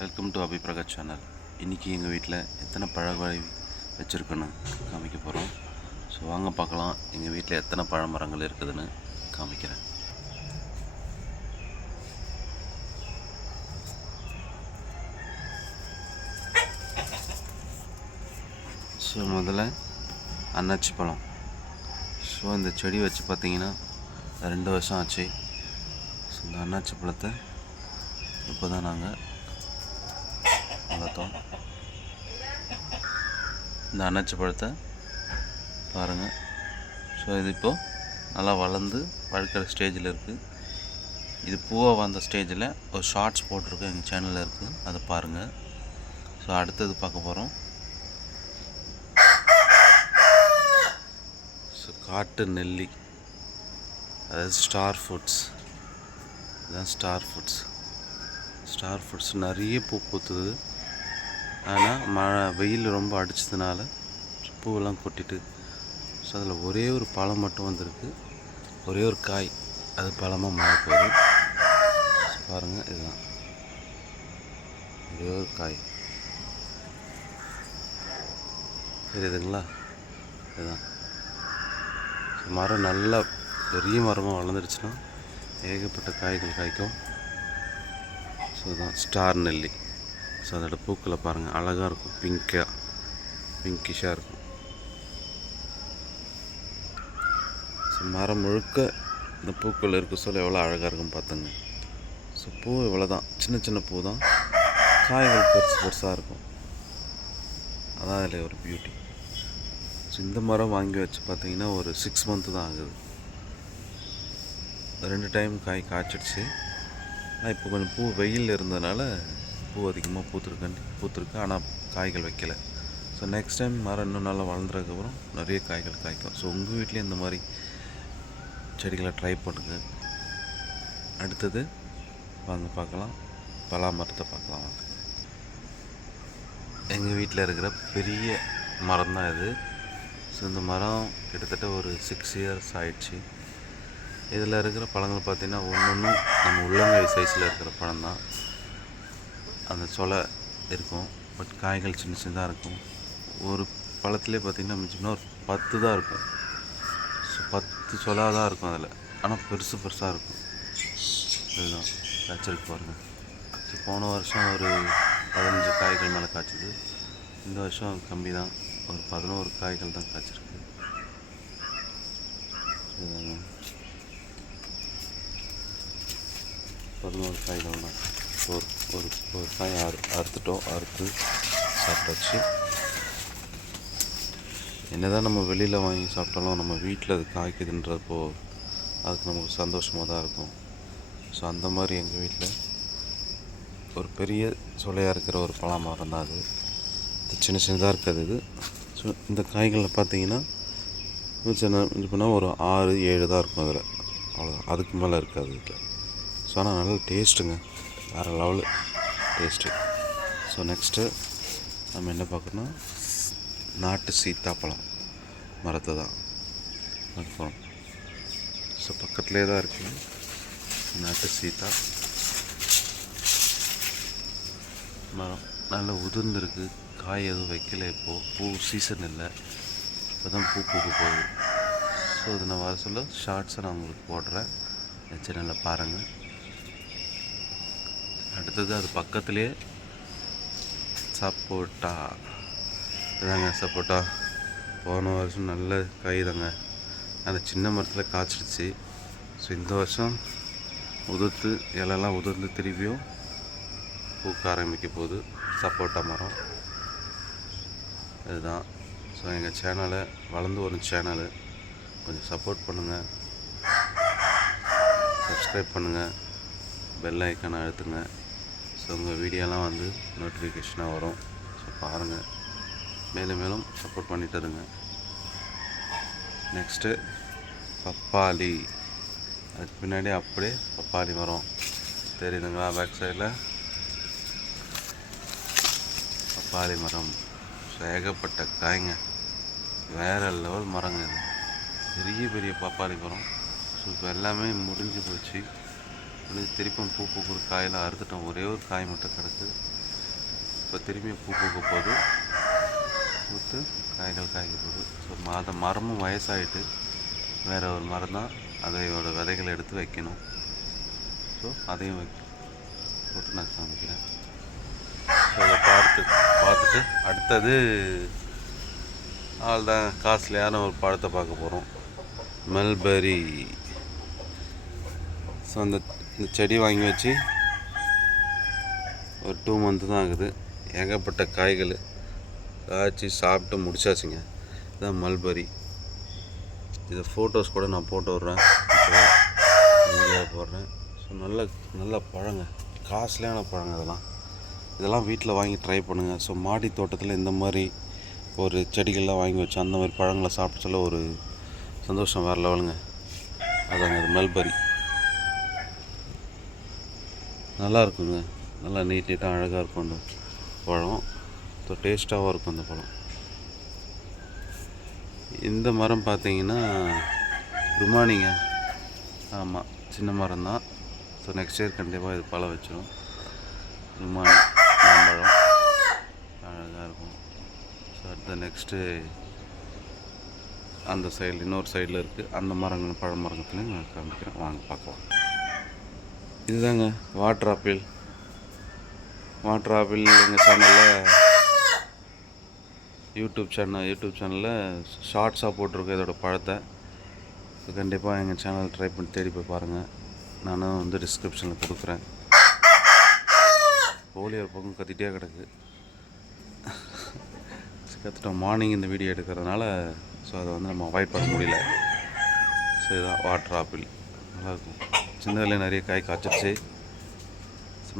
Welcome to அபிபிரகாஷ் channel. இன்றைக்கி எங்கள் வீட்டில் எத்தனை பழவகை வச்சுருக்கோன்னு காமிக்க போகிறோம். ஸோ வாங்க பார்க்கலாம் எங்கள் வீட்டில் எத்தனை பழ மரங்கள் இருக்குதுன்னு காமிக்கிறேன். ஸோ முதல்ல அன்னாச்சி பழம். ஸோ இந்த செடி வச்சு பார்த்திங்கன்னா 2 வருஷம் ஆச்சு. ஸோ இந்த அன்னாச்சி பழத்தை இப்போ தான் நாங்கள் வளர்த்தோம். இந்த அன்னாச்சி பழத்தை பாருங்கள். ஸோ இது இப்போது நல்லா வளர்ந்து வளர்க்குற ஸ்டேஜில் இருக்குது. இது பூவாக வந்த ஸ்டேஜில் ஒரு ஷார்ட்ஸ் போட்டிருக்கு எங்கள் சேனலில் இருக்குது, அதை பாருங்கள். ஸோ அடுத்தது பார்க்க போகிறோம். ஸோ காட்டு நெல்லி, அதாவது ஸ்டார் ஃப்ரூட்ஸ். இதுதான் ஸ்டார் ஃப்ரூட்ஸ் நிறைய பூ பூத்துது. ஆனால் வெயில் ரொம்ப அடித்ததுனால பூவெல்லாம் கொட்டிட்டு, ஸோ அதில் ஒரே ஒரு பழம் மட்டும் வந்திருக்கு, ஒரே ஒரு காய், அது பழமாக மாற போகுது. பாருங்கள், இதுதான் ஒரே ஒரு காய் தெரியுதுங்களா? இதுதான் மரம் நல்லா பெரிய மரமாக வளர்ந்துருச்சுன்னா ஏகப்பட்ட காய்கள் காய்க்கும். ஸோ இதுதான் ஸ்டார் நெல்லி. ஸோ அதோட பூக்களை பாருங்கள், அழகாக இருக்கும், பிங்கிஷாக இருக்கும். ஸோ மரம் முழுக்க இந்த பூக்கள் இருக்க சொல்ல எவ்வளோ அழகாக இருக்கும் பார்த்துங்க. ஸோ பூ இவ்வளோ தான், சின்ன பூ தான், காய்கள் பெருசாக இருக்கும். அதான் அதில் ஒரு பியூட்டி. ஸோ இந்த மரம் வாங்கி வச்சு பார்த்தீங்கன்னா ஒரு 6 மந்த்து தான் ஆகுது. 2 டைம் காய் காய்ச்சிடுச்சு. ஆனால் இப்போ கொஞ்சம் பூ வெயில் இருந்ததுனால பூ அதிகமாக பூத்துருக்கு, ஆனால் காய்கள் வைக்கலை. ஸோ நெக்ஸ்ட் டைம் மரம் இன்னும் நல்லா வளர்ந்துறதுக்கப்புறம் நிறைய காய்கள் காய்க்கும். ஸோ உங்கள் வீட்லேயும் இந்த மாதிரி செடிகளை ட்ரை பண்ணுங்க. அடுத்தது வாங்க பார்க்கலாம், பலா மரத்தை பார்க்கலாம் வாங்க. எங்கள் வீட்டில் இருக்கிற பெரிய மரம் தான் இது. ஸோ இந்த மரம் கிட்டத்தட்ட ஒரு 6 இயர்ஸ் ஆயிடுச்சு. இதில் இருக்கிற பழங்கள் பார்த்திங்கன்னா ஒன்றும் நம்ம உள்ளங்கை சைஸில் இருக்கிற பழம் தான். அந்த சொலை இருக்கும், பட் காய்கள் சின்னதாக இருக்கும். ஒரு பழத்துலேயே பார்த்திங்கன்னா மிஞ்சினா ஒரு 10 தான் இருக்கும். ஸோ 10 சொலா தான் இருக்கும் அதில், ஆனால் பெருசாக இருக்கும். இதுதான் காய்ச்சலுக்கு பாருங்கள். ஸோ போன வருஷம் ஒரு 15 காய்கள் மேலே காய்ச்சிது. இந்த வருஷம் கம்மி தான், ஒரு 11 காய்கள் தான் காய்ச்சிருக்கு. 11 காய்கள் தான். ஒரு காய் அறுத்து சாப்பிட்டாச்சு. என்னதான் நம்ம வெளியில் வாங்கி சாப்பிட்டாலும் நம்ம வீட்டில் அது காய்க்குதுன்றப்போ அதுக்கு நமக்கு சந்தோஷமாக தான் இருக்கும். ஸோ அந்த மாதிரி எங்கள் வீட்டில் ஒரு பெரிய சொலையாக இருக்கிற ஒரு பலா மரம் தான் அது. சின்னதாக இருக்காது இது. ஸோ இந்த காய்களில் பார்த்தீங்கன்னா இப்போனா ஒரு 6-7 தான் இருக்கும் அதில், அவ்வளோதான், அதுக்கு மேலே இருக்காது இதில். ஸோ ஆனால் நல்ல டேஸ்ட்டுங்க, வேறு லெவலு டேஸ்ட்டு. ஸோ நெக்ஸ்ட்டு நம்ம என்ன பார்க்கணும்னா நாட்டு சீத்தாப்பழம் மரத்தை தான் பார்க்க. ஸோ பக்கத்துலேயே தான் இருக்குது நாட்டு சீத்தா மரம். நல்லா உதிர்ந்துருக்கு, காய் எதுவும் வைக்கல. இப்போது பூ சீசன் இல்லை, இப்போ தான் பூ பூக்க போகுது. ஸோ இது நான் வர சொல்ல ஷார்ட்ஸை நான் உங்களுக்கு போடுறேன், சேனலில் பாருங்கள். அடுத்தது அது பக்கத்துலேயே சப்போட்டா. இதாங்க சப்போட்டா. போன வருஷம் நல்ல காய் தாங்க, அந்த சின்ன மரத்தில் காய்ச்சிடுச்சு. ஸோ இந்த வருஷம் உதிர்த்து இலெல்லாம் உதிர்ந்து திரும்பியும் பூக்க ஆரம்பிக்க போகுது சப்போட்டா மரம். இதுதான். ஸோ எங்கள் சேனலை வளர்ந்து வரும் சேனலு, கொஞ்சம் சப்போர்ட் பண்ணுங்கள், சப்ஸ்கிரைப் பண்ணுங்கள், பெல் ஐக்கானை அழுத்துங்க. ஸோ உங்கள் வீடியோலாம் வந்து நோட்டிஃபிகேஷனாக வரும். ஸோ பாருங்கள், மேலும் சப்போர்ட் பண்ணிட்டு இருங்க. நெக்ஸ்ட்டு பப்பாளி. அதுக்கு பின்னாடி அப்படியே பப்பாளி மரம் தெரியுதுங்களா? பேக் சைடில் பப்பாளி மரம். ஸோ ஏகப்பட்ட காய்ங்க, வேறு லெவல் மரங்க இது, பெரிய பப்பாளி மரம். ஸோ இப்போ எல்லாமே முடிஞ்சு போச்சு. திருப்பம் பூ பூக்குற காயெல்லாம் அறுத்துட்டோம், ஒரே ஒரு காய் மட்டும் கிடக்கு. இப்போ திரும்பி பூ பூக்க போகுது, பூத்து காய்கள் காய்க்க போகுது. ஸோ மரமும் வயசாகிட்டு வேறு ஒரு மரம் தான், அதையோட விதைகளை எடுத்து வைக்கணும். ஸோ அதையும் போட்டு நான் காமிக்கிறேன். ஸோ அதை பார்த்துட்டு அடுத்தது தான் காஸ்ட்லியான ஒரு பழத்தை பார்க்க போகிறோம், மல்பெரி. ஸோ இந்த செடி வாங்கி வச்சு ஒரு 2 மந்த்து தான் ஆகுது. ஏகப்பட்ட காய்கள் காய்ச்சி சாப்பிட்டு முடிச்சாச்சுங்க. இதுதான் மல்பெரி. இதை ஃபோட்டோஸ் கூட நான் போட்டு விட்றேன், வீடியோ போடுறேன். ஸோ நல்ல பழங்க, காஸ்ட்லியான பழங்க. இதெல்லாம் வீட்டில் வாங்கி ட்ரை பண்ணுங்கள். ஸோ மாடி தோட்டத்தில் இந்த மாதிரி ஒரு செடிகள்லாம் வாங்கி வச்சு அந்த மாதிரி பழங்களை சாப்பிட்டு சொல்ல ஒரு சந்தோஷம் வேறு லெவலுங்க. அதாங்க அது மல்பெரி. நல்லா இருக்குங்க, நல்லா நீட்டாக அழகாக இருக்கும் அந்த பழம். ஸோ டேஸ்ட்டாகவும் இருக்கும் அந்த பழம். இந்த மரம் பார்த்தீங்கன்னா ருமானிங்க. ஆமாம், சின்ன மரம் தான். ஸோ நெக்ஸ்ட் இயர் கண்டிப்பாக இது பழம் வச்சிடும். ருமானி மாம்பழம் அழகாக இருக்கும். ஸோ அடுத்த நெக்ஸ்ட்டு அந்த சைடில் இன்னொரு சைடில் இருக்குது, அந்த மரங்கள் பழ மரங்கத்துலேயும் நான் காமிக்கிறேன், வாங்க பார்க்கலாம். இதுதாங்க வாட்டர் ஆப்பிள். எங்கள் சேனலில் யூடியூப் சேனலில் ஷார்ட்ஸாக போட்டிருக்கேன் இதோட பழத்தை. ஸோ கண்டிப்பாக எங்கள் சேனல் ட்ரை பண்ணி தேடி போய் பாருங்கள். நானும் வந்து டிஸ்கிரிப்ஷனில் கொடுக்குறேன். கோழி ஒரு பக்கம் கத்திகிட்டே கிடக்கு, கற்றுட்டோம் மார்னிங் இந்த வீடியோ எடுக்கிறதுனால. ஸோ அதை வந்து நம்ம அவாய்ட் பண்ண முடியல. ஸோ இதுதான் வாட்டர் ஆப்பிள், நல்லாயிருக்கும். சின்னதில் நிறைய காய் காய்ச்சிருச்சு.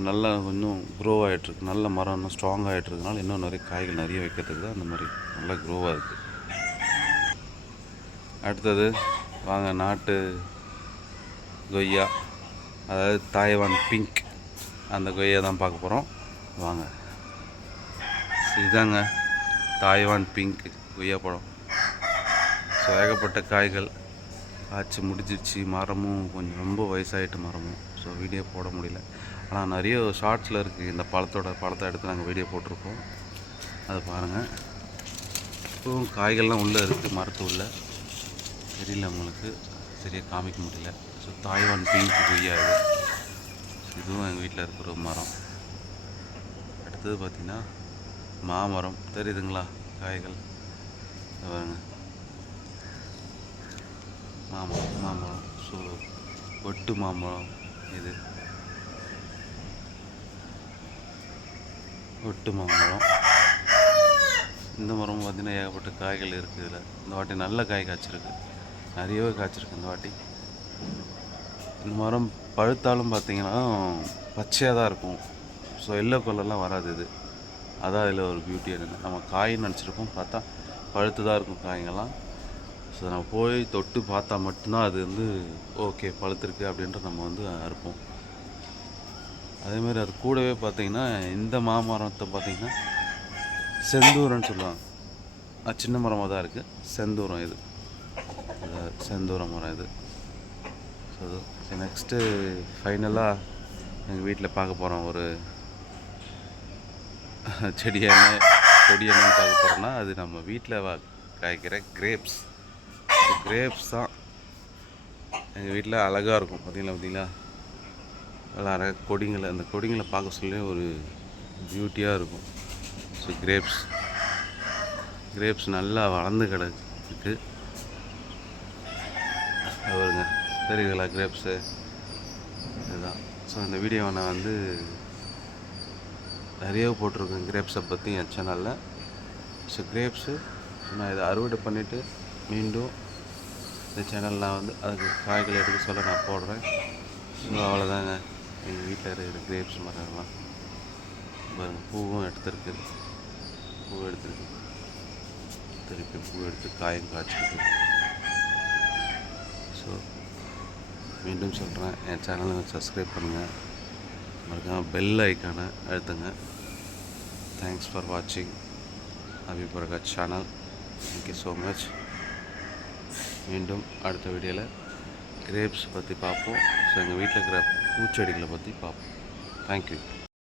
நல்லா கொஞ்சம் க்ரோ ஆகிட்டுருக்கு, நல்ல மரம் இன்னும் ஸ்ட்ராங் ஆகிட்டுருக்கனால இன்னும் நிறைய காய்கள் நிறைய வைக்கிறதுக்கு தான் அந்த மாதிரி நல்லா க்ரோவாக இருக்குது. அடுத்தது வாங்க நாட்டு கொய்யா, அதாவது தாய்வான் பிங்க், அந்த கொய்யா தான் பார்க்க போகிறோம், வாங்க. இதுதாங்க தாய்வான் பிங்க் கொய்யா பழம். ஸோ ஏகப்பட்ட காய்கள் காய்ச்சி முடிஞ்சிடுச்சு. மரமும் கொஞ்சம் ரொம்ப வயசாகிட்டு மரமும். ஸோ வீடியோ போட முடியல, ஆனால் நிறைய ஷார்ட்ஸில் இருக்குது. இந்த பழத்தை எடுத்து நாங்கள் வீடியோ போட்டிருக்கோம், அதை பாருங்கள். இப்போவும் காய்கள்லாம் உள்ளே இருக்குது, மரத்து உள்ளே தெரியல உங்களுக்கு, சரியாக காமிக்க முடியல. ஸோ தாய்வான் பிங்க் கொய்யா இது. இதுவும் எங்கள் வீட்டில் இருக்கிற ஒரு மரம். அடுத்தது பார்த்திங்கன்னா மாமரம், தெரியுதுங்களா காய்கள் பாருங்க, மாமரம். ஸோ ஒட்டு மாம்பழம் இது, ஒட்டு மாம்பழம். இந்த மரம் பார்த்திங்கன்னா ஏகப்பட்ட காய்கள் இருக்குது இதில். இந்த வாட்டி நல்ல காய் காய்ச்சிருக்கு, நிறையவே காய்ச்சிருக்கு இந்த வாட்டி. இந்த மரம் பழுத்தாலும் பார்த்திங்கன்னா பச்சையாக தான் இருக்கும். ஸோ எல்லோ கலர்லாம் வராது இது, அதான் இதில் ஒரு பியூட்டி. இருக்குது, நம்ம காயின்னு நினச்சிருக்கோம், பார்த்தா பழுத்து தான் இருக்கும் காய்ங்கள்லாம். ஸோ நம்ம போய் தொட்டு பார்த்தா மட்டும்தான் அது வந்து ஓகே பழுத்துருக்கு அப்படின்ட்டு நம்ம வந்து அறுப்போம். அதேமாதிரி அது கூடவே பார்த்திங்கன்னா இந்த மாமரத்தை பார்த்திங்கன்னா செந்தூரம்னு சொல்லுவாங்க. அது சின்ன மரமாக தான் இருக்குது, செந்தூரம் இது, செந்தூர மரம் இது. ஸோ நெக்ஸ்ட்டு ஃபைனலாக எங்கள் வீட்டில் பார்க்க போகிறோம் ஒரு கொடி என்னன்னு பார்க்க போகிறோன்னா, அது நம்ம வீட்டில் காய்க்கிற கிரேப்ஸ் தான். எங்கள் வீட்டில் அழகாக இருக்கும், பார்த்தீங்களா நல்லா அழகாக அந்த கொடிங்களை பார்க்க சொல்லி ஒரு பியூட்டியாக இருக்கும். ஸோ கிரேப்ஸ் நல்லா வளர்ந்து கிடக்கு வருங்க, தெரியுதுங்களா கிரேப்ஸு இதுதான். ஸோ இந்த வீடியோவை நான் வந்து நிறைய போட்டிருக்கேன் கிரேப்ஸை பற்றி என் சேனலில். ஸோ கிரேப்ஸு நான் இதை அறுவடை பண்ணிவிட்டு மீண்டும் இந்த சேனலில் நான் வந்து அதுக்கு காய்கள் எடுக்க சொல்ல நான் போடுறேன். ஸோ அவ்வளோதாங்க எங்கள் வீட்டில் இருக்கிற கிரேப்ஸ் மரம்லாம் பாருங்கள். பூவும் எடுத்துருக்கு, திருப்பி பூ எடுத்து காயும் காய்ச்சிருக்கு. ஸோ மீண்டும் சொல்கிறேன், என் சேனலை சப்ஸ்கிரைப் பண்ணுங்கள், மறக்காமல் பெல் ஐக்கானை அழுத்துங்க. தேங்க்ஸ் ஃபார் வாட்சிங் ஹபீப் Barakath channel. Thank you so much. மீண்டும் அடுத்த வீடியோவில் கிரேப்ஸ் பற்றி பார்ப்போம். ஸோ எங்கள் வீட்டில் இருக்கிற பூச்செடிகளை பற்றி பார்ப்போம். தேங்க்யூ.